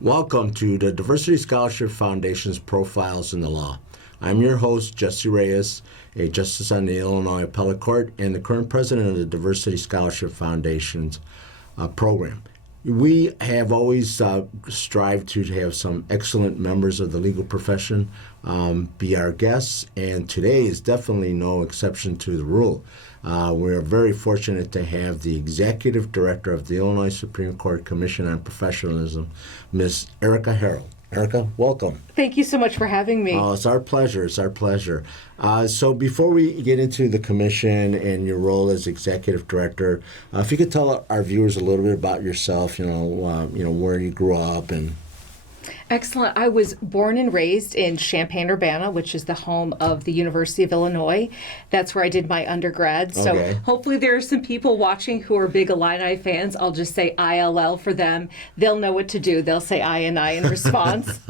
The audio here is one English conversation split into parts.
Welcome to the Diversity Scholarship Foundation's Profiles in the Law. I'm your host, Jesse Reyes, a justice on the Illinois Appellate Court and the current president of the Diversity Scholarship Foundation's program. We have always strived to have some excellent members of the legal profession be our guests, and today is definitely no exception to the rule. We're very fortunate to have the Executive Director of the Illinois Supreme Court Commission on Professionalism, Ms. Erika Harold. Erika, welcome. Thank you so much for having me. It's our pleasure. It's our pleasure. So before we get into the commission and your role as Executive Director, if you could tell our viewers a little bit about yourself, where you grew up and... Excellent. I was born and raised in Champaign, Urbana, which is the home of the University of Illinois. That's where I did my undergrad. So hopefully there are some people watching who are big Illini fans. I'll just say ILL for them. They'll know what to do. They'll say I in response.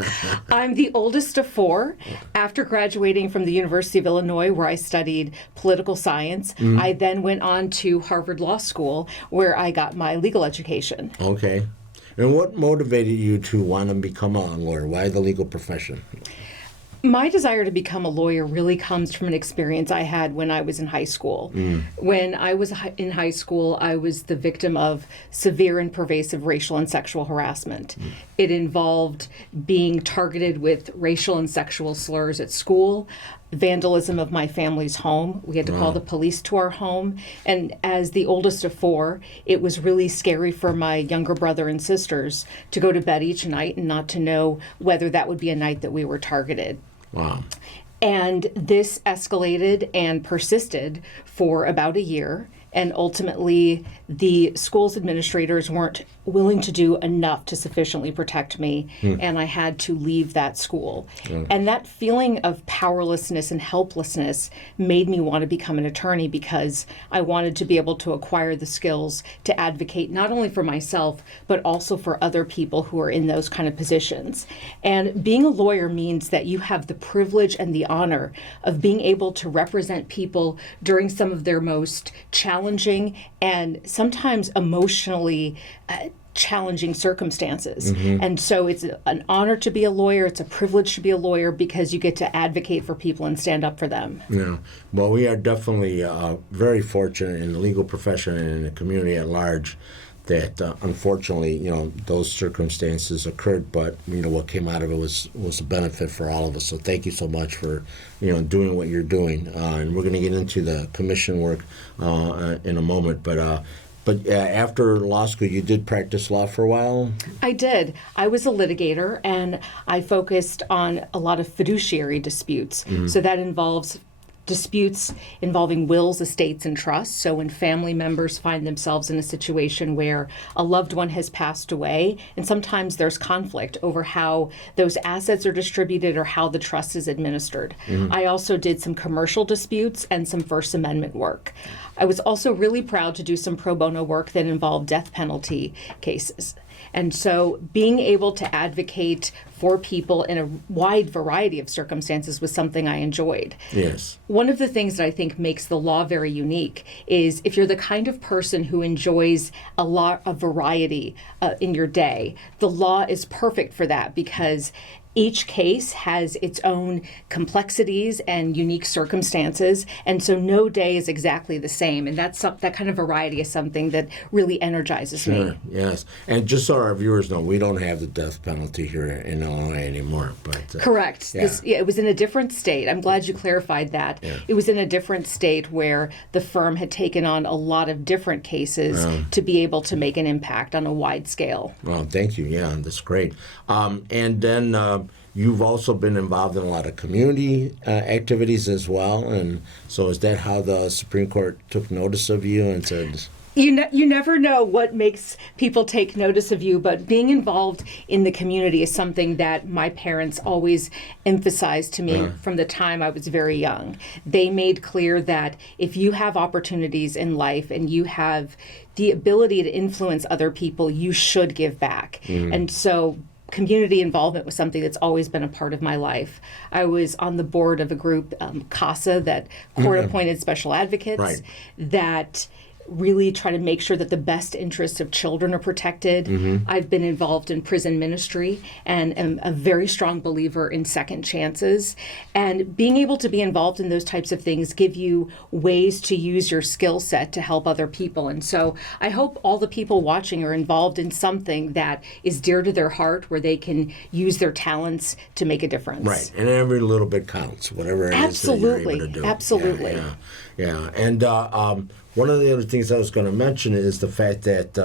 I'm the oldest of four. After graduating from the University of Illinois, where I studied political science, I then went on to Harvard Law School, where I got my legal education. Okay. And what motivated you to want to become a lawyer? Why the legal profession? My desire to become a lawyer really comes from an experience I had when I was in high school. When I was in high school, I was the victim of severe and pervasive racial and sexual harassment. It involved being targeted with racial and sexual slurs at school, vandalism of my family's home. We had to call the police to our home. And as the oldest of four, it was really scary for my younger brother and sisters to go to bed each night and not to know whether that would be a night that we were targeted. Wow. And this escalated and persisted for about a year. And ultimately, the school's administrators weren't willing to do enough to sufficiently protect me, and I had to leave that school. And that feeling of powerlessness and helplessness made me want to become an attorney, because I wanted to be able to acquire the skills to advocate not only for myself, but also for other people who are in those kind of positions. And being a lawyer means that you have the privilege and the honor of being able to represent people during some of their most challenging and sometimes emotionally challenging circumstances. And so it's an honor to be a lawyer. It's a privilege to be a lawyer, because you get to advocate for people and stand up for them. Yeah. Well, we are definitely very fortunate in the legal profession and in the community at large that unfortunately, those circumstances occurred, but what came out of it was a benefit for all of us. So thank you so much for doing what you're doing. And we're going to get into the commission work in a moment, but after law school, you did practice law for a while? I did. I was a litigator, and I focused on a lot of fiduciary disputes. So that involves disputes involving wills, estates, and trusts. So when family members find themselves in a situation where a loved one has passed away, and sometimes there's conflict over how those assets are distributed or how the trust is administered. I also did some commercial disputes and some First Amendment work. I was also really proud to do some pro bono work that involved death penalty cases. And so being able to advocate for people in a wide variety of circumstances was something I enjoyed. Yes. One of the things that I think makes the law very unique is if you're the kind of person who enjoys a lot of variety in your day, the law is perfect for that, because each case has its own complexities and unique circumstances, and so no day is exactly the same. And that kind of variety is something that really energizes me. Yes. And just so our viewers know, we don't have the death penalty here in Illinois anymore. But correct. It was in a different state. I'm glad you clarified that. Yeah. It was in a different state where the firm had taken on a lot of different cases to be able to make an impact on a wide scale. Well, thank you. Yeah, that's great. And then you've also been involved in a lot of community activities as well. And so is that how the Supreme Court took notice of you and said... You never know what makes people take notice of you, but being involved in the community is something that my parents always emphasized to me from the time I was very young. They made clear that if you have opportunities in life and you have the ability to influence other people, you should give back. And so community involvement was something that's always been a part of my life. I was on the board of a group, CASA, that court-appointed special advocates that really try to make sure that the best interests of children are protected. I've been involved in prison ministry and am a very strong believer in second chances. And being able to be involved in those types of things give you ways to use your skill set to help other people. And so I hope all the people watching are involved in something that is dear to their heart, where they can use their talents to make a difference. Right, and every little bit counts, whatever it is that you're able to do. Absolutely. Yeah. And one of the other things I was going to mention is the fact that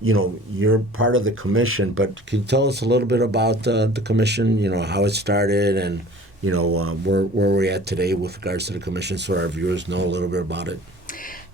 you're part of the commission, but can you tell us a little bit about the commission, how it started and, where we're at today with regards to the commission, so our viewers know a little bit about it?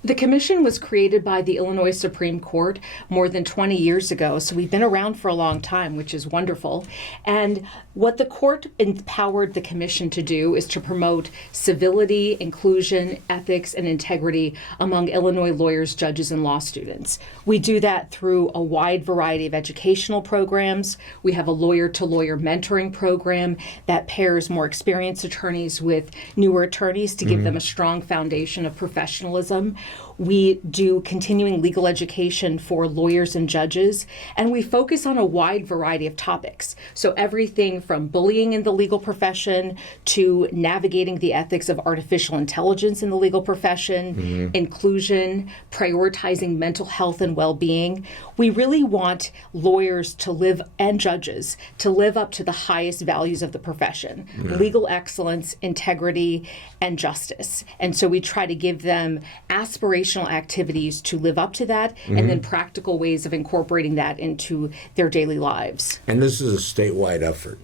The commission was created by the Illinois Supreme Court more than 20 years ago, so we've been around for a long time, which is wonderful. And what the court empowered the commission to do is to promote civility, inclusion, ethics, and integrity among Illinois lawyers, judges, and law students. We do that through a wide variety of educational programs. We have a lawyer-to-lawyer mentoring program that pairs more experienced attorneys with newer attorneys to give them a strong foundation of professionalism. We do continuing legal education for lawyers and judges, and we focus on a wide variety of topics. So everything from bullying in the legal profession to navigating the ethics of artificial intelligence in the legal profession, inclusion, prioritizing mental health and well-being. We really want lawyers to live, and judges, to live up to the highest values of the profession: legal excellence, integrity, and justice. And so we try to give them aspirational activities to live up to that, and then practical ways of incorporating that into their daily lives. And this is a statewide effort.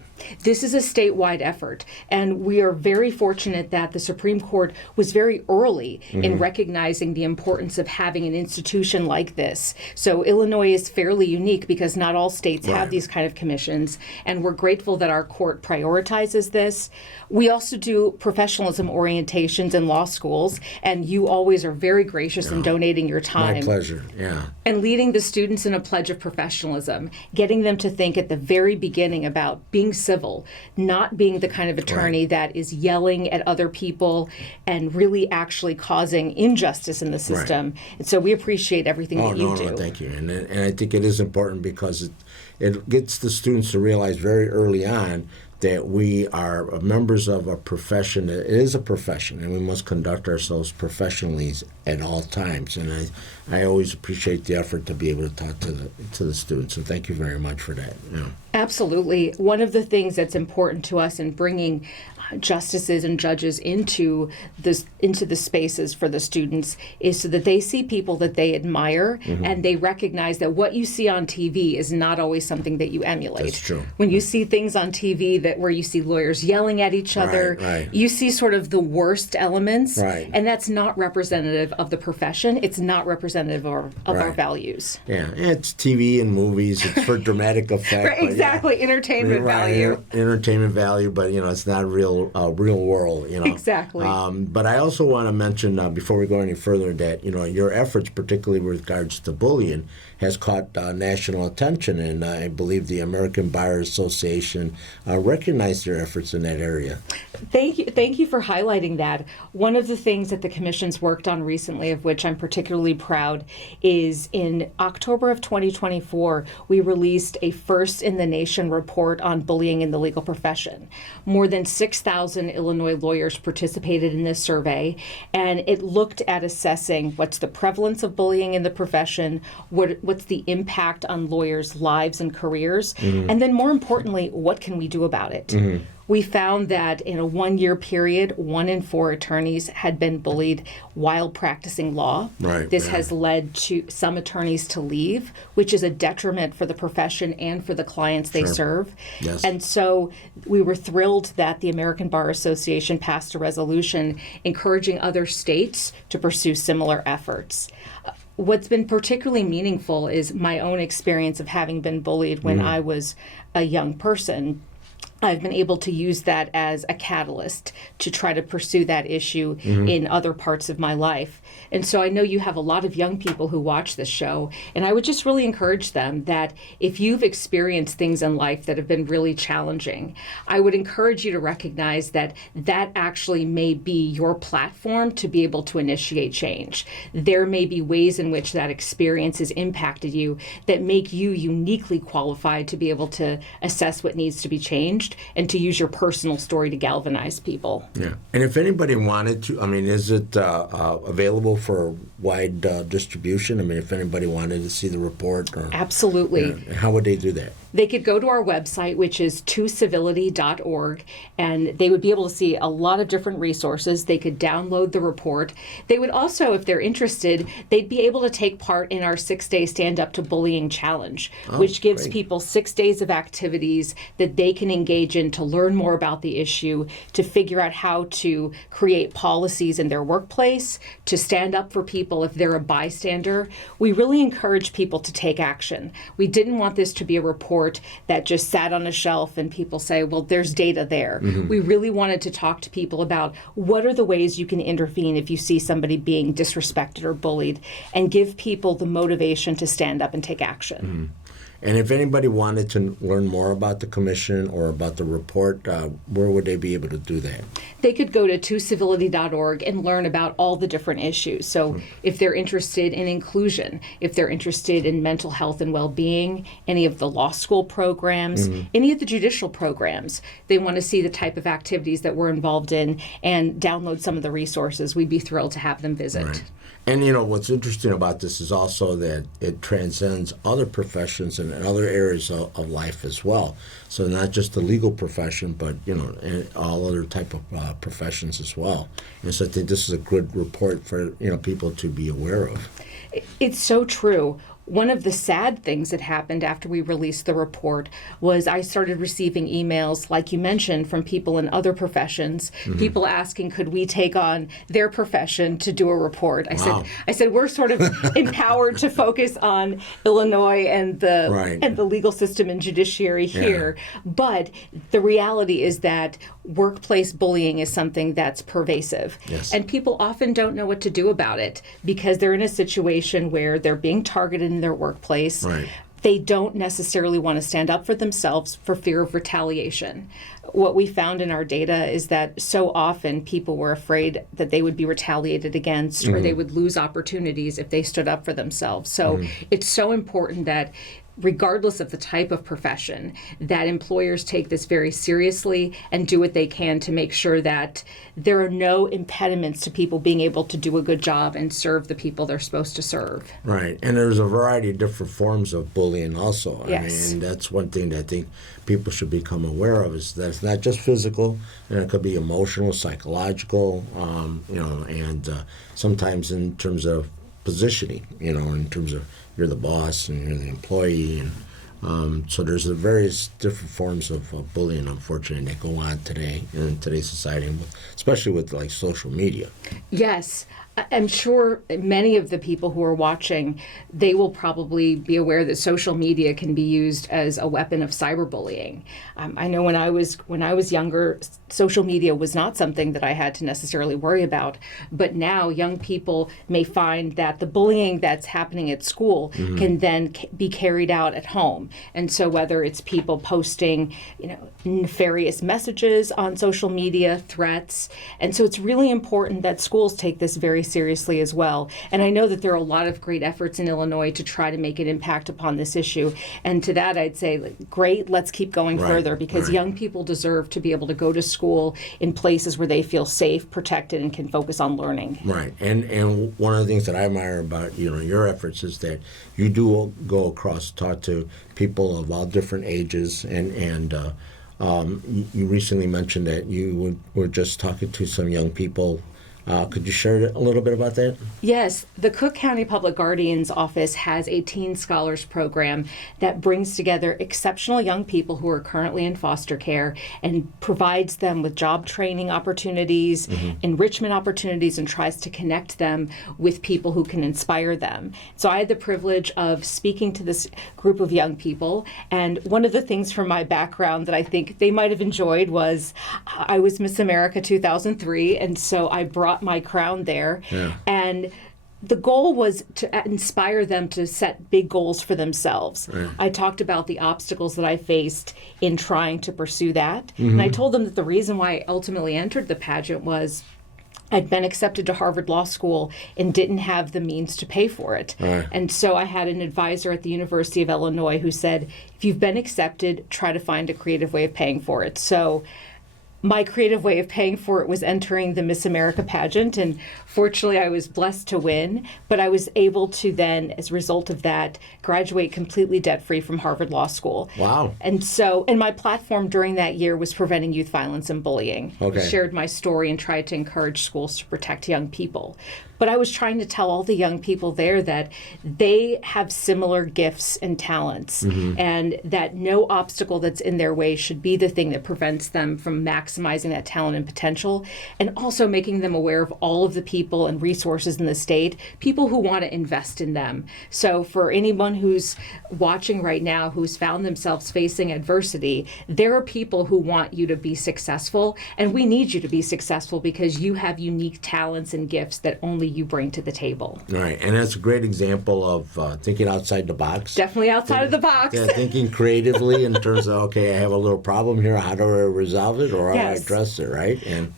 This is a statewide effort, and we are very fortunate that the Supreme Court was very early in recognizing the importance of having an institution like this. So Illinois is fairly unique because not all states have these kind of commissions, and we're grateful that our court prioritizes this. We also do professionalism orientations in law schools, and you always are very gracious in donating your time. My pleasure, And leading the students in a pledge of professionalism, getting them to think at the very beginning about being civil, not being the kind of attorney that is yelling at other people and really actually causing injustice in the system. And so we appreciate everything that you do. No, thank you. And I think it is important because it gets the students to realize very early on that we are members of a profession. It is a profession, and we must conduct ourselves professionally at all times. And I always appreciate the effort to be able to talk to the students. So thank you very much for that. Absolutely. One of the things that's important to us in bringing justices and judges into the spaces for the students is so that they see people that they admire, and they recognize that what you see on TV is not always something that you emulate. That's true. When you see things on TV where you see lawyers yelling at each other, you see sort of the worst elements, and that's not representative of the profession. It's not representative of our values. Yeah, it's TV and movies. It's for dramatic effect. Exactly, entertainment value. Entertainment value, but it's not real world. Exactly. But I also want to mention before we go any further that your efforts, particularly with regards to bullying, has caught national attention, and I believe the American Bar Association recognized your efforts in that area. Thank you for highlighting that. One of the things that the commission's worked on recently, of which I'm particularly proud, is in October of 2024, we released a first-in-the-nation report on bullying in the legal profession. More than 6,000 Illinois lawyers participated in this survey, and it looked at assessing what's the prevalence of bullying in the profession, what's the impact on lawyers' lives and careers, and then more importantly, what can we do about it? We found that in a 1-year period, 1 in 4 attorneys had been bullied while practicing law. Right, This yeah. has led to some attorneys to leave, which is a detriment for the profession and for the clients they serve. Yes. And so we were thrilled that the American Bar Association passed a resolution encouraging other states to pursue similar efforts. What's been particularly meaningful is my own experience of having been bullied when I was a young person. I've been able to use that as a catalyst to try to pursue that issue in other parts of my life. And so I know you have a lot of young people who watch this show, and I would just really encourage them that if you've experienced things in life that have been really challenging, I would encourage you to recognize that that actually may be your platform to be able to initiate change. There may be ways in which that experience has impacted you that make you uniquely qualified to be able to assess what needs to be changed and to use your personal story to galvanize people. Yeah. And if anybody wanted to, I mean, is it available for wide distribution? I mean, if anybody wanted to see the report? Or, Absolutely. how would they do that? They could go to our website, which is tocivility.org, and they would be able to see a lot of different resources. They could download the report. They would also, if they're interested, they'd be able to take part in our 6-day Stand Up to Bullying Challenge, which gives great. people 6 days of activities that they can engage in to learn more about the issue, to figure out how to create policies in their workplace, to stand up for people if they're a bystander. We really encourage people to take action. We didn't want this to be a report that just sat on a shelf and people say, well, there's data there. We really wanted to talk to people about what are the ways you can intervene if you see somebody being disrespected or bullied, and give people the motivation to stand up and take action. And if anybody wanted to learn more about the commission or about the report, where would they be able to do that? They could go to tocivility.org and learn about all the different issues. So if they're interested in inclusion, if they're interested in mental health and well-being, any of the law school programs, any of the judicial programs, they want to see the type of activities that we're involved in and download some of the resources, we'd be thrilled to have them visit. Right. And, what's interesting about this is also that it transcends other professions and other areas of life as well. So not just the legal profession, but, and all other type of professions as well. And so I think this is a good report for, people to be aware of. It's so true. One of the sad things that happened after we released the report was I started receiving emails, like you mentioned, from people in other professions, people asking, could we take on their profession to do a report? I said, we're sort of empowered to focus on Illinois and the legal system and judiciary here. But the reality is that workplace bullying is something that's pervasive. Yes. And people often don't know what to do about it because they're in a situation where they're being targeted in their workplace. Right. They don't necessarily want to stand up for themselves for fear of retaliation. What we found in our data is that so often people were afraid that they would be retaliated against or they would lose opportunities if they stood up for themselves. So it's so important that regardless of the type of profession, that employers take this very seriously and do what they can to make sure that there are no impediments to people being able to do a good job and serve the people they're supposed to serve. Right. And there's a variety of different forms of bullying also. Yes. I mean, that's one thing that I think people should become aware of, is that it's not just physical, and it could be emotional, psychological, and sometimes in terms of positioning, in terms of you're the boss and you're the employee. And so there's various different forms of bullying, unfortunately, that go on today in today's society, especially with like social media. Yes. I'm sure many of the people who are watching, they will probably be aware that social media can be used as a weapon of cyberbullying. I know when I was younger, social media was not something that I had to necessarily worry about. But now young people may find that the bullying that's happening at school can then be carried out at home. And so whether it's people posting, nefarious messages on social media, threats, and so it's really important that schools take this very seriously as well. And I know that there are a lot of great efforts in Illinois to try to make an impact upon this issue. And to that, I'd say, great, let's keep going further, because young people deserve to be able to go to school in places where they feel safe, protected, and can focus on learning. Right. And one of the things that I admire about, your efforts is that you do go across, talk to people of all different ages and You recently mentioned that you were just talking to some young people. Could you share a little bit about that? Yes, the Cook County Public Guardian's Office has a Teen Scholars Program that brings together exceptional young people who are currently in foster care and provides them with job training opportunities, enrichment opportunities, and tries to connect them with people who can inspire them. So I had the privilege of speaking to this group of young people, and one of the things from my background that I think they might have enjoyed was I was Miss America 2003, and so I brought my crown there. Yeah. And the goal was to inspire them to set big goals for themselves. Right. I talked about the obstacles that I faced in trying to pursue that. And I told them that the reason why I ultimately entered the pageant was I'd been accepted to Harvard Law School and didn't have the means to pay for it. Right. And so I had an advisor at the University of Illinois who said, if you've been accepted, try to find a creative way of paying for it. So my creative way of paying for it was entering the Miss America pageant, and fortunately I was blessed to win, but I was able to then, as a result of that, graduate completely debt-free from Harvard Law School. Wow. And my platform during that year was preventing youth violence and bullying. Okay. I shared my story and tried to encourage schools to protect young people. But I was trying to tell all the young people there that they have similar gifts and talents, and that no obstacle that's in their way should be the thing that prevents them from maximizing that talent and potential, and also making them aware of all of the people and resources in the state, people who want to invest in them. So for anyone who's watching right now who's found themselves facing adversity, there are people who want you to be successful, and we need you to be successful because you have unique talents and gifts that only you bring to the table. Right, and that's a great example of thinking outside the box. Definitely outside of the box. Yeah, thinking creatively in terms of, okay, I have a little problem here, how do I resolve it, or how do I address it, right? And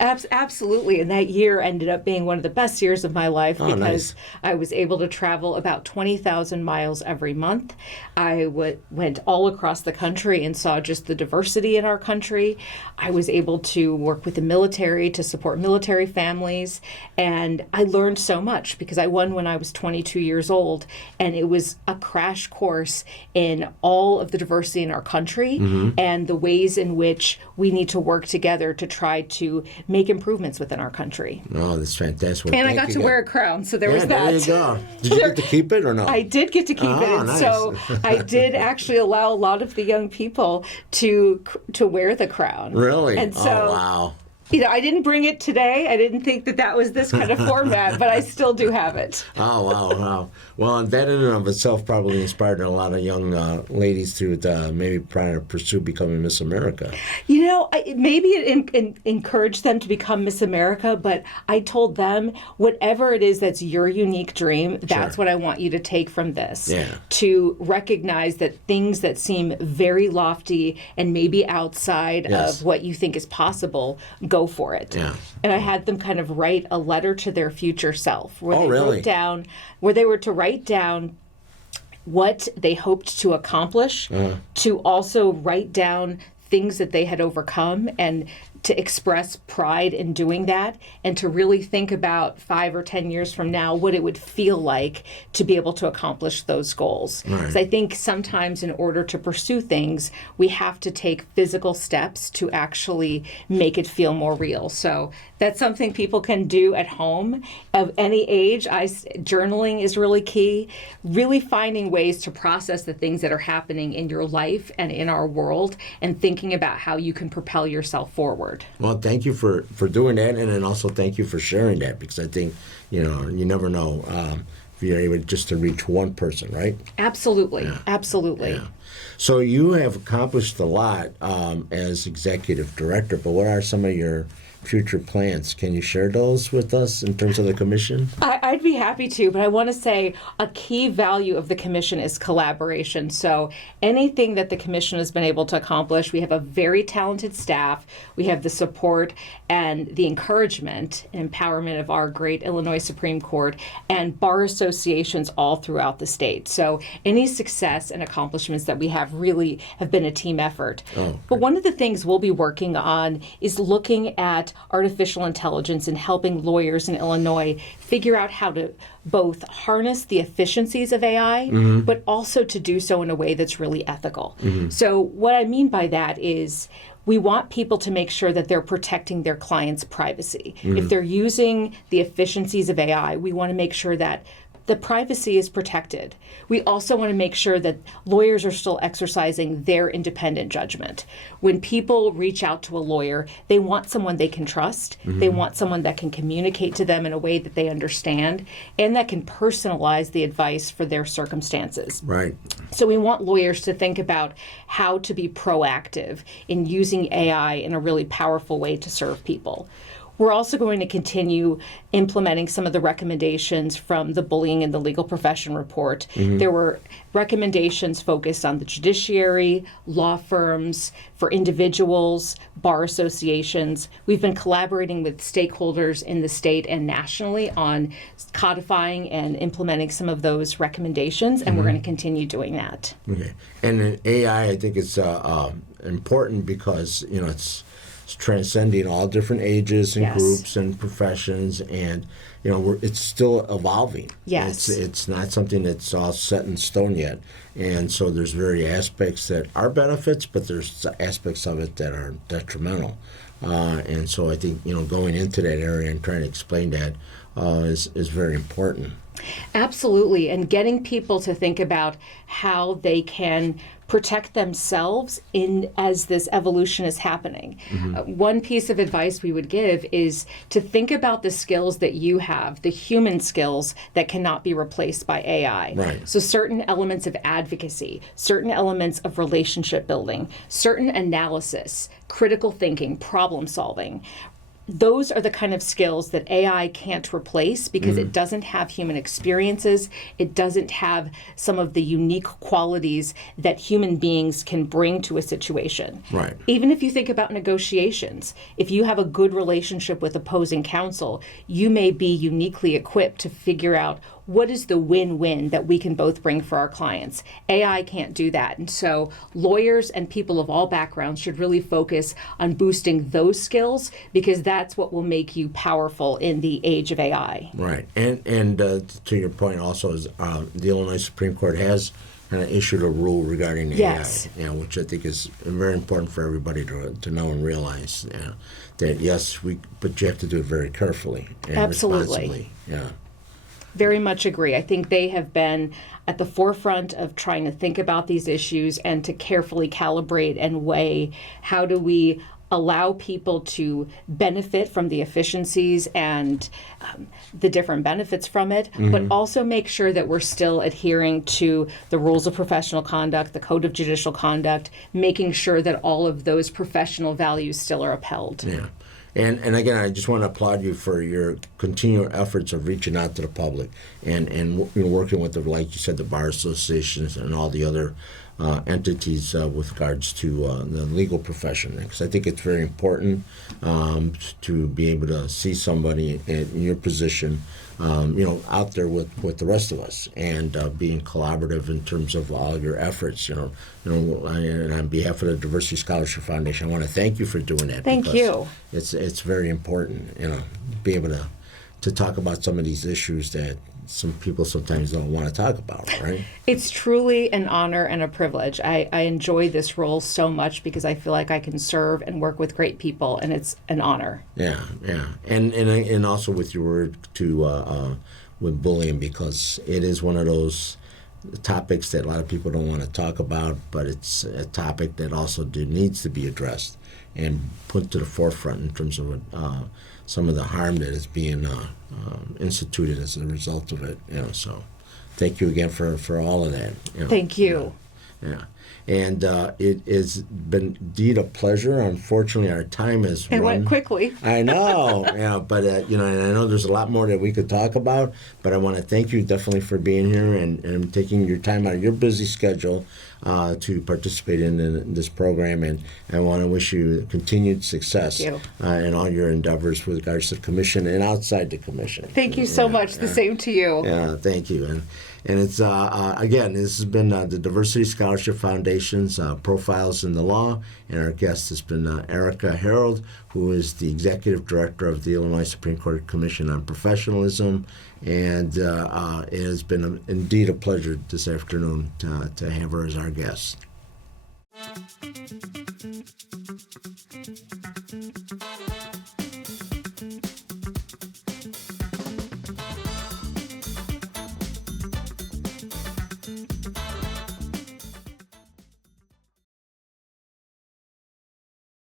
Absolutely. And that year ended up being one of the best years of my life because nice. I was able to travel about 20,000 miles every month. I went all across the country and saw just the diversity in our country. I was able to work with the military to support military families. And I learned so much because I won when I was 22 years old. And it was a crash course in all of the diversity in our country and the ways in which we need to work together to try to make improvements within our country. Oh, that's fantastic. And I got to wear a crown, so there was that. There you go. Did you get to keep it or no? I did get to keep it, and nice. So I did actually allow a lot of the young people to wear the crown. Really? And so, wow. I didn't bring it today. I didn't think that was this kind of format, but I still do have it. Oh, wow. Well, and that in and of itself probably inspired a lot of young ladies to maybe try to pursue becoming Miss America. Maybe it encouraged them to become Miss America, but I told them, whatever it is that's your unique dream, that's what I want you to take from this. Yeah. To recognize that things that seem very lofty and maybe outside of what you think is possible, go for it. Yeah. And I had them kind of write a letter to their future self where they were to write down what they hoped to accomplish, to also write down things that they had overcome and to express pride in doing that, and to really think about 5 or 10 years from now what it would feel like to be able to accomplish those goals. Because I think sometimes in order to pursue things, we have to take physical steps to actually make it feel more real. So that's something people can do at home of any age. Journaling is really key. Really finding ways to process the things that are happening in your life and in our world, and thinking about how you can propel yourself forward. Well, thank you for doing that, and then also thank you for sharing that, because I think, you never know if you're able just to reach one person, right? Absolutely. Yeah. Absolutely. Yeah. So you have accomplished a lot as executive director, but what are some of your future plans? Can you share those with us in terms of the commission? I'd be happy to, but I want to say a key value of the commission is collaboration. So anything that the commission has been able to accomplish, we have a very talented staff. We have the support and the encouragement and empowerment of our great Illinois Supreme Court and bar associations all throughout the state. So any success and accomplishments that we have really have been a team effort. But one of the things we'll be working on is looking at at artificial intelligence and helping lawyers in Illinois figure out how to both harness the efficiencies of AI, but also to do so in a way that's really ethical. So what I mean by that is we want people to make sure that they're protecting their clients' privacy. If they're using the efficiencies of AI, we want to make sure that the privacy is protected. We also want to make sure that lawyers are still exercising their independent judgment. When people reach out to a lawyer, they want someone they can trust. They want someone that can communicate to them in a way that they understand and that can personalize the advice for their circumstances. Right. So we want lawyers to think about how to be proactive in using AI in a really powerful way to serve people. We're also going to continue implementing some of the recommendations from the Bullying in the Legal Profession report. There were recommendations focused on the judiciary, law firms, for individuals, bar associations. We've been collaborating with stakeholders in the state and nationally on codifying and implementing some of those recommendations, and we're going to continue doing that. Okay. And in AI, I think it's important because, it's transcending all different ages and groups and professions, and it's still evolving. Yes, it's not something that's all set in stone yet, and so there's very aspects that are benefits, but there's aspects of it that are detrimental. And so I think going into that area and trying to explain that is very important. Absolutely, and getting people to think about how they can protect themselves as this evolution is happening. One piece of advice we would give is to think about the skills that you have, the human skills that cannot be replaced by AI. Right. So certain elements of advocacy, certain elements of relationship building, certain analysis, critical thinking, problem solving. Those are the kind of skills that AI can't replace because it doesn't have human experiences. It doesn't have some of the unique qualities that human beings can bring to a situation. Right. Even if you think about negotiations, if you have a good relationship with opposing counsel, you may be uniquely equipped to figure out what is the win-win that we can both bring for our clients. AI can't do that. And so lawyers and people of all backgrounds should really focus on boosting those skills because that's what will make you powerful in the age of AI. Right. And to your point also is the Illinois Supreme Court has kind of issued a rule regarding Yes. AI, which I think is very important for everybody to know and realize that yes, but you have to do it very carefully and Absolutely. responsibly. Yeah. Very much agree. I think they have been at the forefront of trying to think about these issues and to carefully calibrate and weigh how do we allow people to benefit from the efficiencies and the different benefits from it, but also make sure that we're still adhering to the rules of professional conduct, the code of judicial conduct, making sure that all of those professional values still are upheld. Yeah. And again, I just want to applaud you for your continual efforts of reaching out to the public and working with like you said, the bar associations and all the other entities with regards to the legal profession. Because I think it's very important to be able to see somebody in your position, out there with the rest of us and being collaborative in terms of all your efforts. And on behalf of the Diversity Scholarship Foundation, I want to thank you for doing that. Thank you. It's very important, be able to talk about some of these issues that some people sometimes don't want to talk about, right? It's truly an honor and a privilege. I enjoy this role so much because I feel like I can serve and work with great people, and it's an honor. Yeah. And also with your work with bullying, because it is one of those topics that a lot of people don't want to talk about, but it's a topic that also needs to be addressed and put to the forefront in terms of some of the harm that is being instituted as a result of it. So thank you again for all of that. Thank you. Yeah. And it has been indeed a pleasure. Unfortunately, our time has run. It went quickly. I know, but and I know there's a lot more that we could talk about. But I want to thank you definitely for being here and taking your time out of your busy schedule to participate in this program. And I want to wish you continued success in all your endeavors with regards to the commission and outside the commission. Thank you so much. The same to you. Yeah, thank you. And it's, again, this has been the Diversity Scholarship Foundation's Profiles in the Law, and our guest has been Erika Harold, who is the Executive Director of the Illinois Supreme Court Commission on Professionalism. And it has been indeed a pleasure this afternoon to have her as our guest.